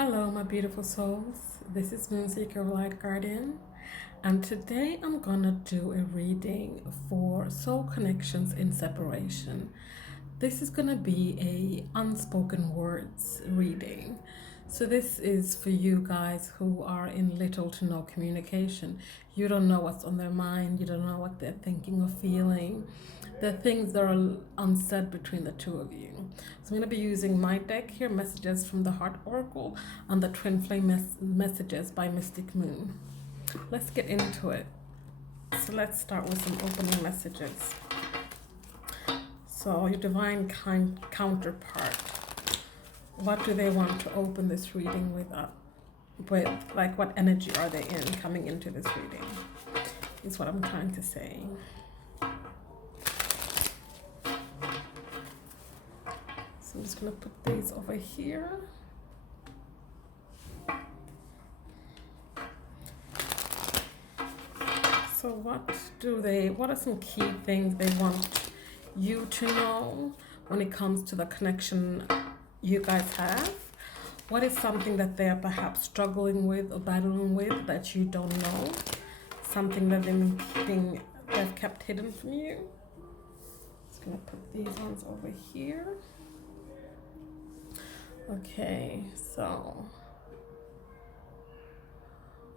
Hello, my beautiful souls. This is Moonseeker Light Guardian, and today I'm gonna do a reading for soul connections in separation. This is gonna be a unspoken words reading. So this is for you guys who are in little to no communication. You don't know what's on their mind. You don't know what they're thinking or feeling. The things that are unsaid between the two of you. So I'm going to be using my deck here, Messages from the Heart Oracle, and the Twin Flame Messages by Mystic Moon. Let's get into it. So let's start with some opening messages. So your divine counterpart, what do they want to open this reading with? Like what energy are they in coming into this reading? Is what I'm trying to say. So I'm just going to put these over here. So what are some key things they want you to know when it comes to the connection you guys have? What is something that they are perhaps struggling with or battling with that you don't know? Something that they've kept hidden from you? Just going to put these ones over here. Okay, so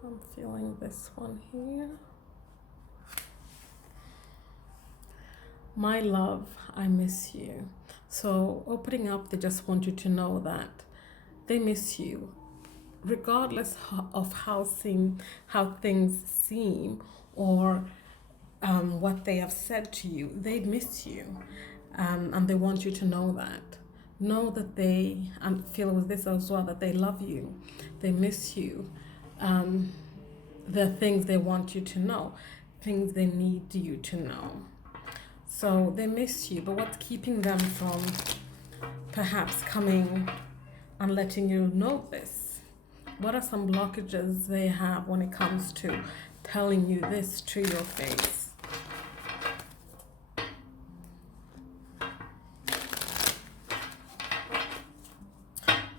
I'm feeling this one here. My love, I miss you. So opening up, they just want you to know that they miss you, regardless of how things seem or what they have said to you. They miss you, and they want you to know that. Know that they, and feel with this as well, that they love you, they miss you. There are things they want you to know, things they need you to know. So they miss you, but what's keeping them from perhaps coming and letting you know this? What are some blockages they have when it comes to telling you this to your face?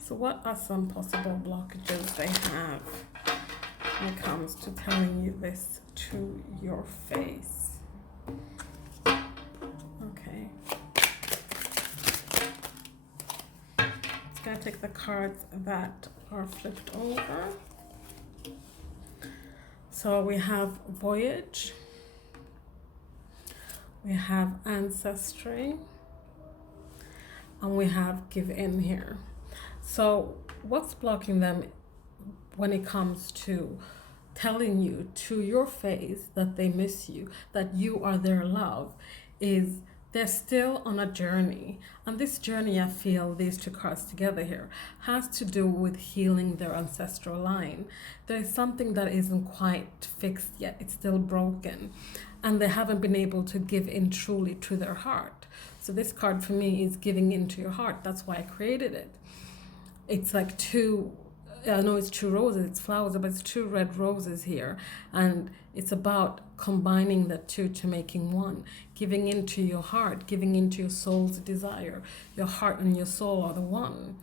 So what are some possible blockages they have when it comes to telling you this to your face? Okay. Just gonna take the cards that are flipped over. So we have Voyage, we have Ancestry, and we have Give In here. So what's blocking them when it comes to telling you to your face that they miss you, that you are their love, is they're still on a journey. And this journey, I feel these two cards together here, has to do with healing their ancestral line. There is something that isn't quite fixed yet. It's still broken. And they haven't been able to give in truly to their heart. So this card for me is giving into your heart. That's why I created it. It's like I know it's two roses, it's flowers, but it's two red roses here. And it's about combining the two to making one. Giving into your heart, giving into your soul's desire. Your heart and your soul are the one.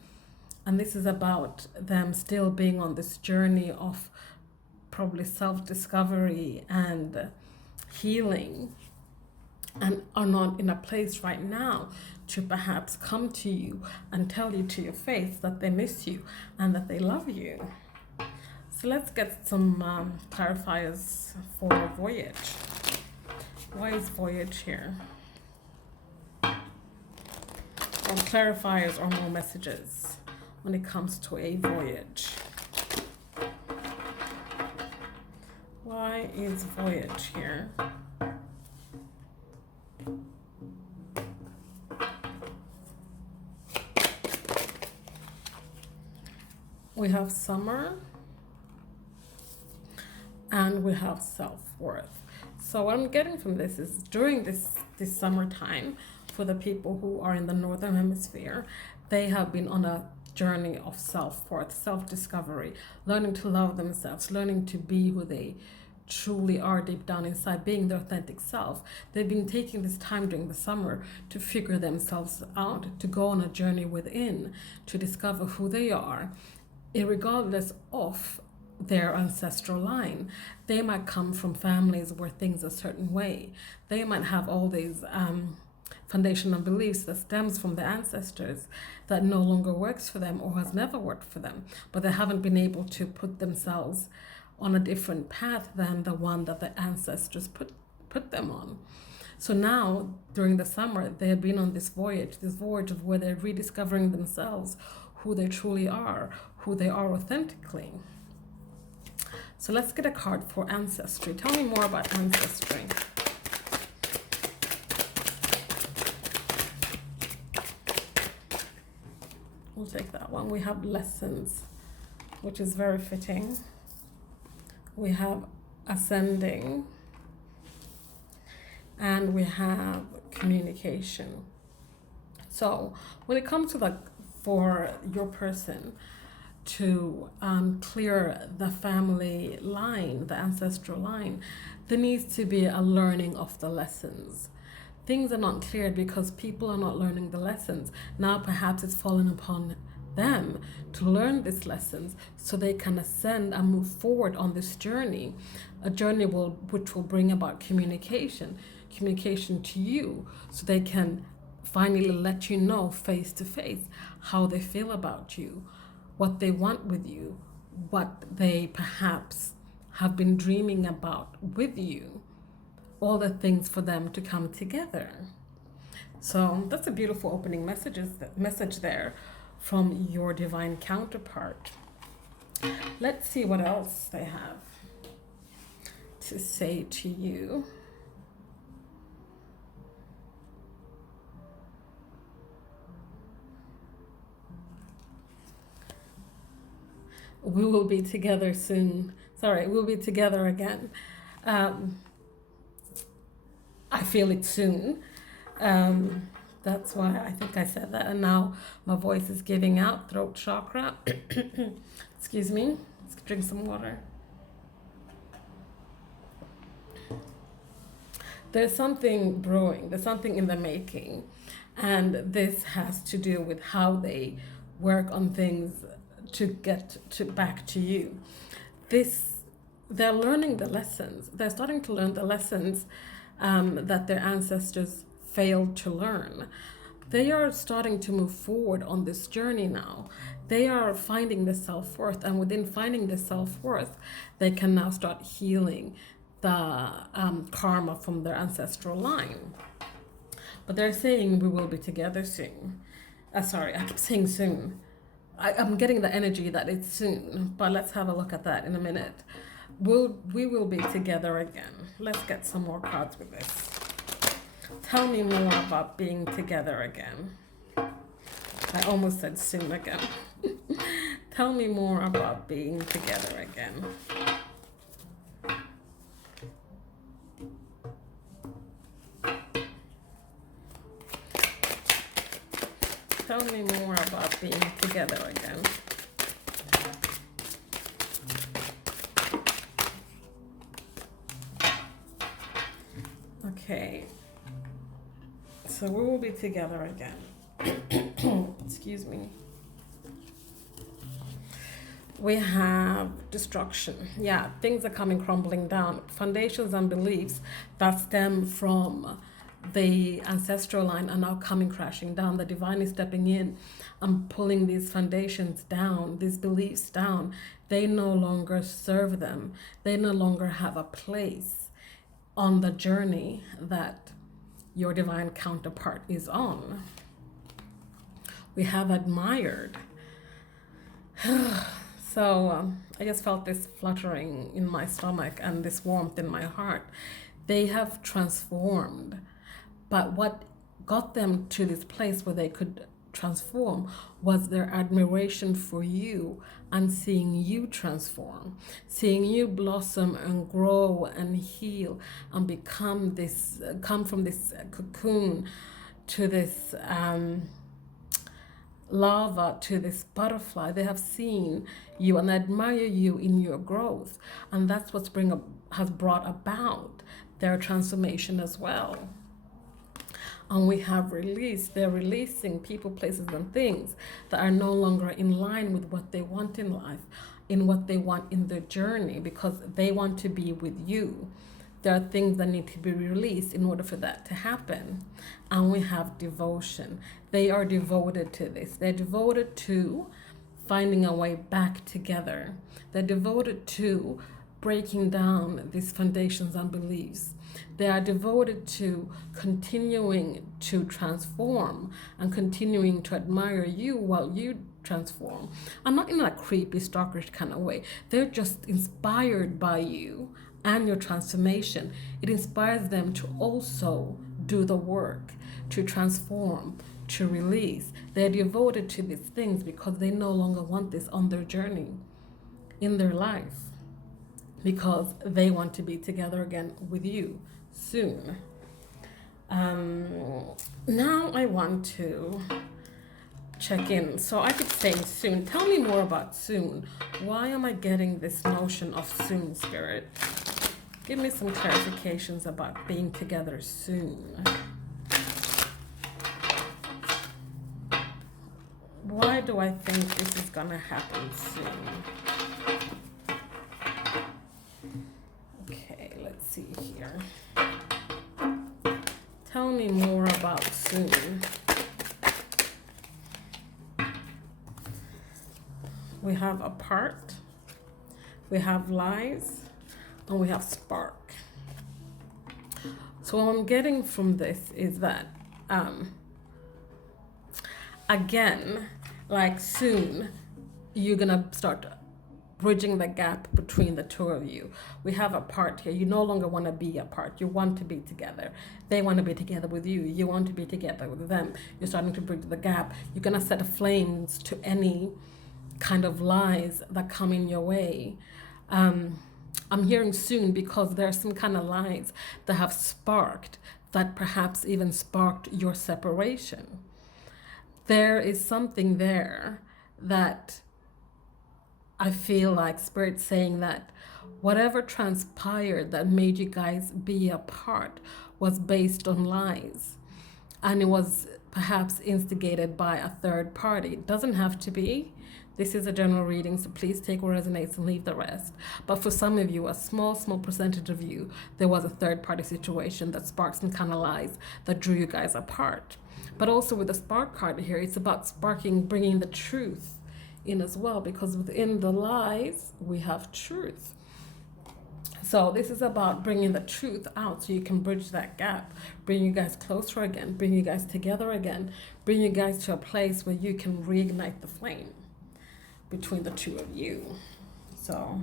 And this is about them still being on this journey of probably self-discovery and healing, and are not in a place right now to perhaps come to you and tell you to your face that they miss you and that they love you. So let's get some clarifiers for Voyage. Why is Voyage here? Or clarifiers or more messages when it comes to a voyage. Why is Voyage here? We have Summer, and we have self-worth. So what I'm getting from this is during this summertime, for the people who are in the Northern Hemisphere, they have been on a journey of self-worth, self-discovery, learning to love themselves, learning to be who they truly are deep down inside, being their authentic self. They've been taking this time during the summer to figure themselves out, to go on a journey within, to discover who they are, irregardless of their ancestral line. They might come from families where things a certain way. They might have all these foundational beliefs that stems from the ancestors that no longer works for them or has never worked for them, but they haven't been able to put themselves on a different path than the one that the ancestors put them on. So now, during the summer, they have been on this voyage of where they're rediscovering themselves, who they truly are, who they are authentically. So let's get a card for ancestry. Tell me more about ancestry. We'll take that one. We have lessons, which is very fitting. We have ascending. And we have communication. So when it comes to for your person to clear the family line, the ancestral line, there needs to be a learning of the lessons. Things are not cleared because people are not learning the lessons. Now perhaps it's fallen upon them to learn these lessons so they can ascend and move forward on this journey, a journey which will bring about communication to you, so they can finally let you know face to face how they feel about you, what they want with you, what they perhaps have been dreaming about with you, all the things for them to come together. So that's a beautiful opening message there from your divine counterpart. Let's see what else they have to say to you. We will be together soon. Sorry, we'll be together again. I feel it soon. That's why I think I said that. And now my voice is giving out, throat chakra. Excuse me. Let's drink some water. There's something brewing. There's something in the making. And this has to do with how they work on things to get back to you. They're learning the lessons. They're starting to learn the lessons that their ancestors failed to learn. They are starting to move forward on this journey now. They are finding the self-worth, and within finding the self-worth, they can now start healing the karma from their ancestral line. But they're saying we will be together soon. Sorry, I keep saying soon. I'm getting the energy that it's soon, but let's have a look at that in a minute. We will be together again. Let's get some more cards with this. Tell me more about being together again. I almost said soon again. Tell me more about being together again. Tell me more about being together again. Okay. So we will be together again. Excuse me. We have destruction. Yeah, things are coming crumbling down. Foundations and beliefs that stem from the ancestral line are now coming crashing down. The divine is stepping in and pulling these foundations down, these beliefs down. They no longer serve them. They no longer have a place on the journey that your divine counterpart is on. We have admired. So I just felt this fluttering in my stomach and this warmth in my heart. They have transformed. But what got them to this place where they could transform was their admiration for you and seeing you transform, seeing you blossom and grow and heal and become this, come from this cocoon to this larva, to this butterfly. They have seen you and admire you in your growth, and that's what's has brought about their transformation as well. And we have release. They're releasing people, places, and things that are no longer in line with what they want in life, in what they want in their journey, because they want to be with you. There are things that need to be released in order for that to happen. And we have devotion. They are devoted to this. They're devoted to finding a way back together. They're devoted to breaking down these foundations and beliefs. They are devoted to continuing to transform and continuing to admire you while you transform. And not in a creepy, stalkerish kind of way. They're just inspired by you and your transformation. It inspires them to also do the work, to transform, to release. They're devoted to these things because they no longer want this on their journey in their life, because they want to be together again with you soon. Now I want to check in. So I keep saying soon. Tell me more about soon. Why am I getting this notion of soon, Spirit? Give me some clarifications about being together soon. Why do I think this is gonna happen soon? Okay, let's see here. Tell me more about soon. We have apart, we have lies, and we have spark. So what I'm getting from this is that, again, like soon, you're gonna start bridging the gap between the two of you. We have a part here. You no longer want to be apart. You want to be together. They want to be together with you. You want to be together with them. You're starting to bridge the gap. You're gonna set flames to any kind of lies that come in your way. I'm hearing soon because there are some kind of lies that have sparked, that perhaps even sparked your separation. There is something there that I feel like Spirit's saying that whatever transpired that made you guys be apart was based on lies. And it was perhaps instigated by a third party. It doesn't have to be. This is a general reading, so please take what resonates and leave the rest. But for some of you, a small percentage of you, there was a third party situation that sparked some kind of lies that drew you guys apart. But also with the spark card here, it's about sparking, bringing the truth in as well, because within the lies, we have truth. So this is about bringing the truth out so you can bridge that gap, bring you guys closer again, bring you guys together again, bring you guys to a place where you can reignite the flame between the two of you. So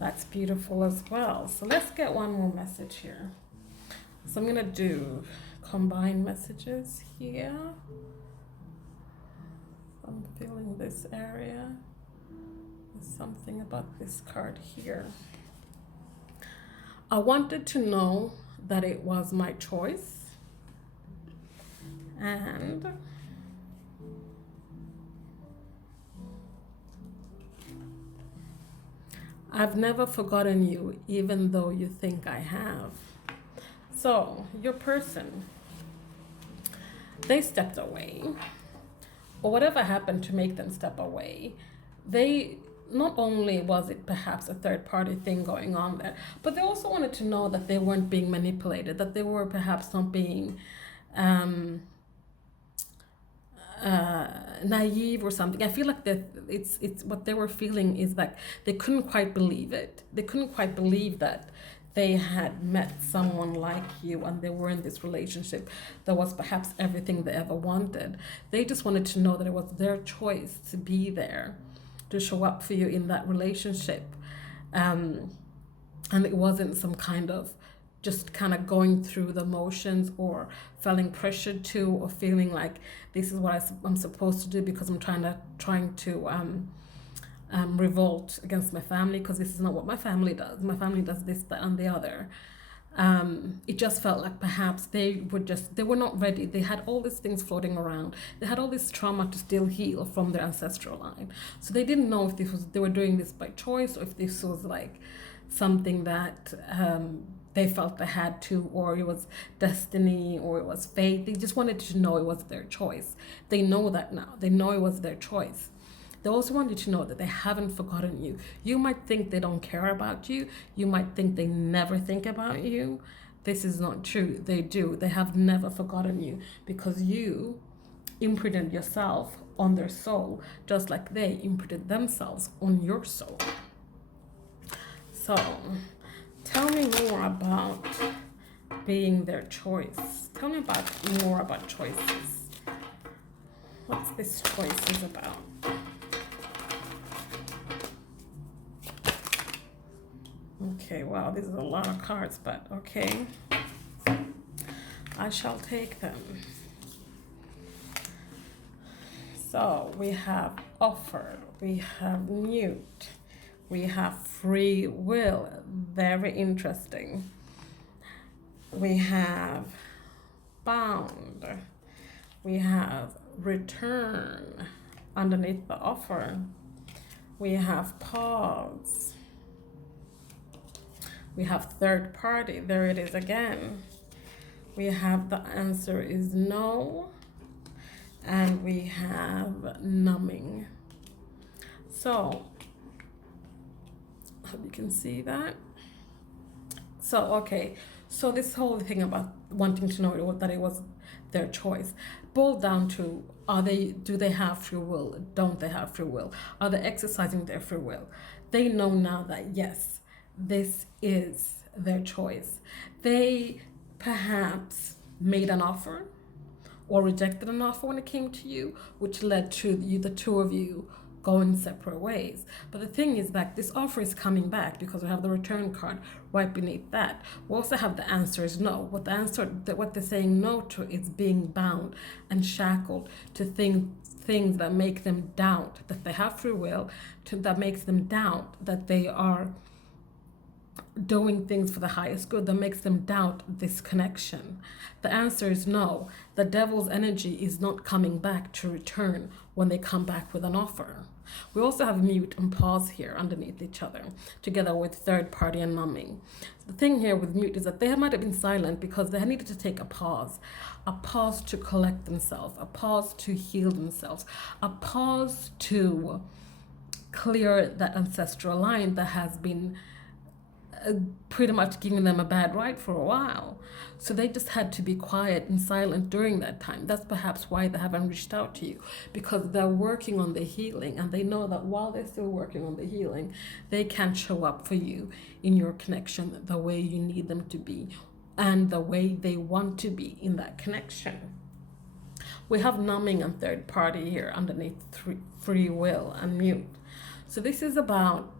that's beautiful as well. So let's get one more message here. So I'm gonna do combined messages here. I'm feeling this area. There's something about this card here. I wanted to know that it was my choice, and I've never forgotten you, even though you think I have. So your person, they stepped away, or whatever happened to make them step away. They, not only was it perhaps a third party thing going on there, but they also wanted to know that they weren't being manipulated, that they were perhaps not being naive or something. I feel like that it's what they were feeling is like they couldn't quite believe it. They couldn't quite believe that they had met someone like you and they were in this relationship that was perhaps everything they ever wanted. They just wanted to know that it was their choice to be there, to show up for you in that relationship. And it wasn't some kind of just kind of going through the motions or feeling pressured to, or feeling like this is what I'm supposed to do because I'm trying to revolt against my family, because this is not what my family does. My family does this, that, and the other. It just felt like perhaps they were not ready. They had all these things floating around. They had all this trauma to still heal from their ancestral line. So they didn't know if they were doing this by choice or if this was like something that they felt they had to, or it was destiny, or it was fate. They just wanted to know it was their choice. They know that now. They know it was their choice. They also want you to know that they haven't forgotten you. You might think they don't care about you. You might think they never think about you. This is not true. They do. They have never forgotten you, because you imprinted yourself on their soul, just like they imprinted themselves on your soul. So, tell me more about being their choice. Tell me more about choices. What's this choices about? Okay, wow, this is a lot of cards, but okay. I shall take them. So we have offer, we have mute, we have free will, very interesting. We have bound, we have return underneath the offer, we have pause, we have third party, there it is again. We have the answer is no, and we have numbing. So, hope you can see that. So, okay, so this whole thing about wanting to know that it was their choice boiled down to, do they have free will? Don't they have free will? Are they exercising their free will? They know now that yes, this is their choice. They perhaps made an offer or rejected an offer when it came to you, which led to the two of you going separate ways. But the thing is that this offer is coming back, because we have the return card right beneath that. We also have the answer is no. What they're saying no to is being bound and shackled to things that make them doubt that they have free will, that makes them doubt that they are doing things for the highest good, that makes them doubt this connection. The answer is no. The devil's energy is not coming back to return when they come back with an offer. We also have mute and pause here underneath each other, together with third party and numbing. The thing here with mute is that they might have been silent because they needed to take a pause to collect themselves, a pause to heal themselves, a pause to clear that ancestral line that has been pretty much giving them a bad ride for a while. So they just had to be quiet and silent during that time. That's perhaps why they haven't reached out to you, because they're working on the healing, and they know that while they're still working on the healing, they can't show up for you in your connection the way you need them to be and the way they want to be in that connection. We have numbing and third party here underneath free will and mute. So this is about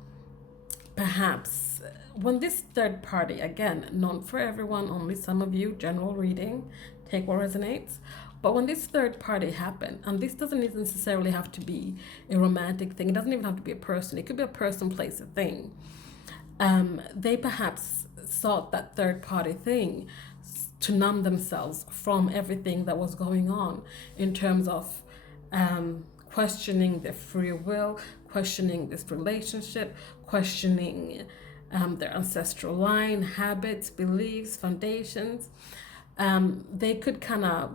perhaps when this third party, again, not for everyone, only some of you, general reading, take what resonates. But when this third party happened, and this doesn't even necessarily have to be a romantic thing, it doesn't even have to be a person, it could be a person, place, a thing. They perhaps sought that third party thing to numb themselves from everything that was going on in terms of questioning their free will, questioning this relationship, questioning their ancestral line, habits, beliefs, foundations. They could kind of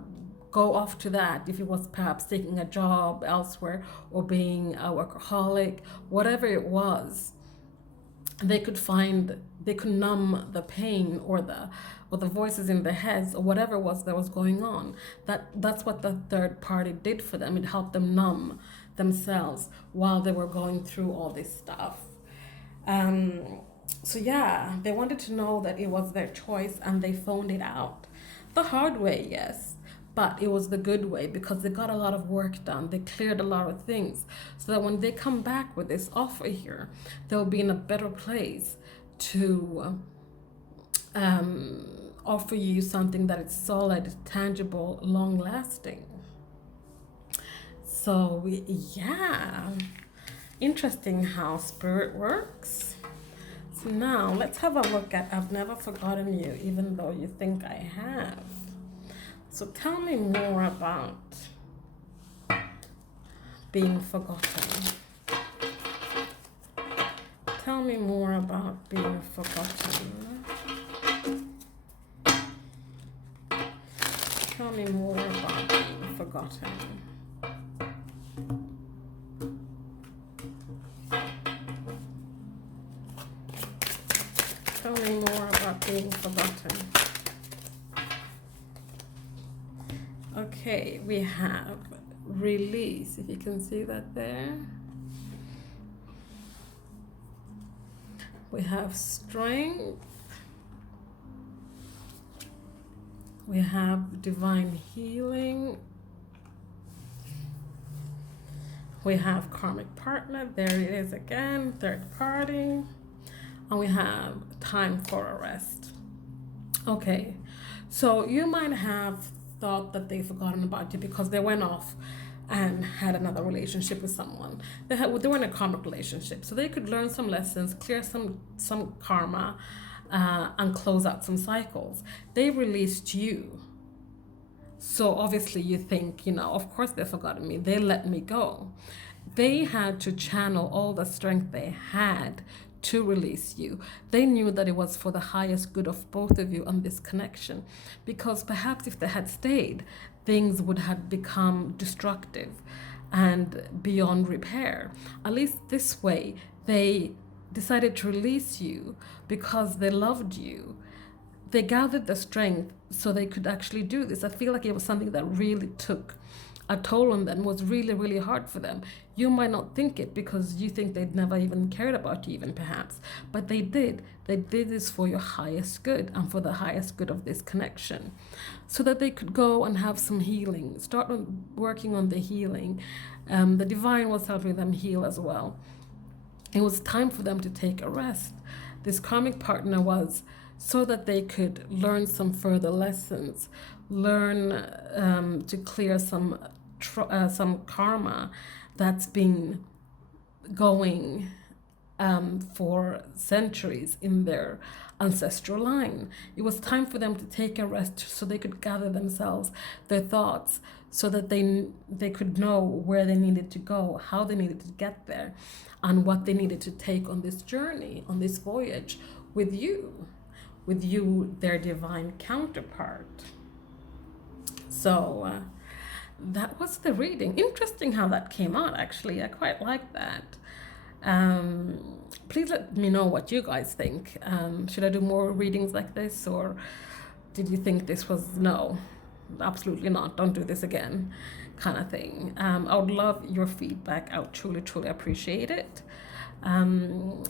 go off to that if it was perhaps taking a job elsewhere or being a workaholic, whatever it was. They could numb the pain or the voices in their heads or whatever it was that was going on. That's what the third party did for them. It helped them numb themselves while they were going through all this stuff. So yeah, they wanted to know that it was their choice, and they phoned it out. The hard way, yes, but it was the good way, because they got a lot of work done. They cleared a lot of things, so that when they come back with this offer here, they'll be in a better place to offer you something that is solid, tangible, long-lasting. So yeah, interesting how spirit works. So now let's have a look at I've never forgotten you, even though you think I have. So tell me more about being forgotten. Tell me more about being forgotten. Tell me more about being forgotten. Tell me more about being forgotten. Okay, we have release, if you can see that there. We have strength. We have divine healing. We have karmic partner. There it is again, third party. And we have time for a rest. Okay, so you might have thought that they've forgotten about you because they went off and had another relationship with someone. They were in a karmic relationship, so they could learn some lessons, clear some karma, and close out some cycles. They released you. So obviously you think, of course they've forgotten me. They let me go. They had to channel all the strength they had to release you. They knew that it was for the highest good of both of you on this connection, because perhaps if they had stayed, things would have become destructive and beyond repair. At least this way, they decided to release you because they loved you. They gathered the strength so they could actually do this. I feel like it was something that really took a toll on them, was really, really hard for them. You might not think it because you think they'd never even cared about you, even perhaps, but they did. They did this for your highest good and for the highest good of this connection, so that they could go and have some healing, start working on the healing. The divine was helping them heal as well. It was time for them to take a rest. This karmic partner was so that they could learn some further lessons, learn to clear some karma that's been going for centuries in their ancestral line. It was time for them to take a rest so they could gather themselves, their thoughts, so that they could know where they needed to go, how they needed to get there, and what they needed to take on this journey, on this voyage with you, their divine counterpart. So that was the reading. Interesting how that came out, actually. I quite like that. Please let me know what you guys think. Should I do more readings like this, or did you think this was no, absolutely not, don't do this again kind of thing? I would love your feedback. I would truly, truly appreciate it.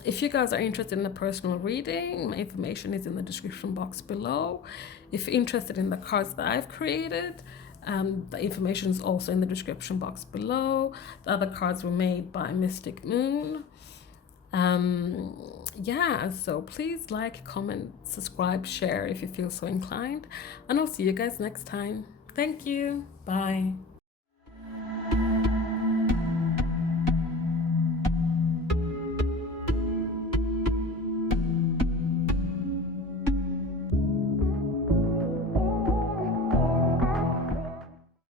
If you guys are interested in a personal reading, my information is in the description box below. If you're interested in the cards that I've created, the information is also in the description box below. The other cards were made by Mystic Moon. Yeah, so please like, comment, subscribe, share if you feel so inclined, and I'll see you guys next time. Thank you. Bye.